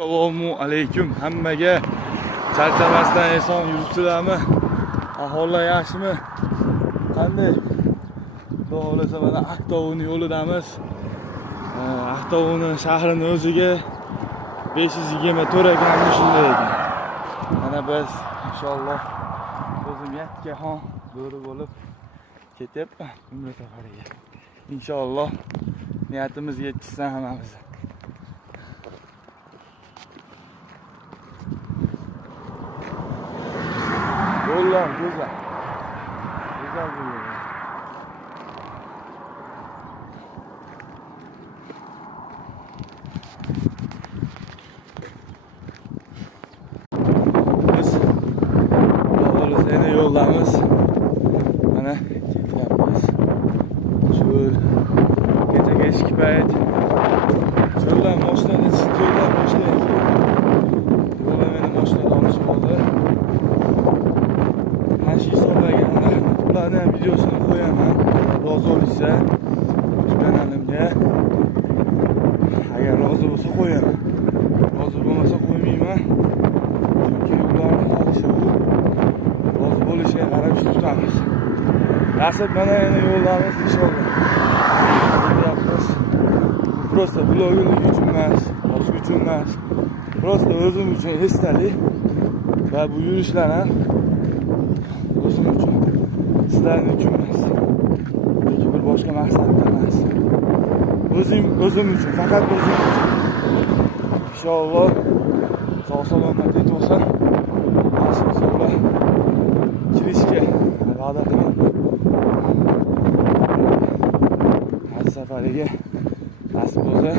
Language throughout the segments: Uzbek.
Assalomu alaykum hammaga. Charchamasdan eson yuribsizlarmi? Aholi yaxshimi? Qanday? Xudo xolasa mana Aqto'g'ni yo'lidamiz. Aqto'g'ni shahrining o'ziga 524 ekan shunday ekan. Mana biz inshaalloh o'zim yakkaxon bo'ri bo'lib ketyapman umra safariga. Inshaalloh niyatimiz yetishsin hammamiz. Yo'llar go'zal. Go'zal bu yo'l. Biz yana yo'ldamiz. Mana ketyapmiz. Yo'l kechki payt. Yo'llar mashinalar yo'llar boshlaydi. Yo'llar meni mashinadan olishib qoldi. Ularning videosini qo'yaman. Rozi bo'lsa YouTube kanalimga. Agar rozi bo'lsa qo'yaman. Rozi bo'lmasa qo'ymayman. Chunki ularning holishi bu. Rozi bo'lishiga qarab ish tutamiz. Nasib mana yana yo'llarimiz inshaalloh. Просто blogerlik uchun emas, boshqa uchun emas. Просто o'zim uchun esdalik va bu yurishlar ham o'zim uchun. Sizlarning uchun emas. Yoki bir boshqa maqsadda emas. O'zim uchun, faqat o'zim uchun. Inshaalloh sog' salomat etib olsa, inshaalloh kirishga va'da qilaman. Haj safariga nasib bo'lsa,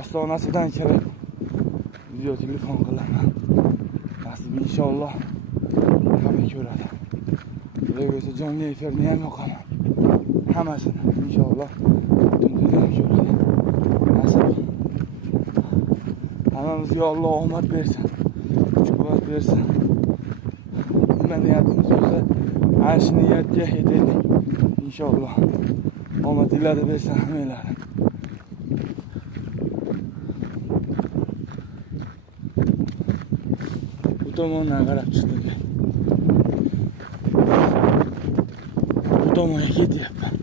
ostonasidan kirib video telefon qilaman. Nasib inshaalloh hamma ko'radi. Bo'lsa jonli efirni ham yoqaman. Hammasini inshaalloh butun dunyo ko'radi. Nasib. Hammamizga Alloh omad bersin. Kuch-quvvat bersin. Nima niyatimiz bo'lsa, ana shu niyatga yetaylik. Inshaalloh. Omadinglarni bersin hammanglar. Bu tomondan qarab chiqdik. Tomonga ketyapman.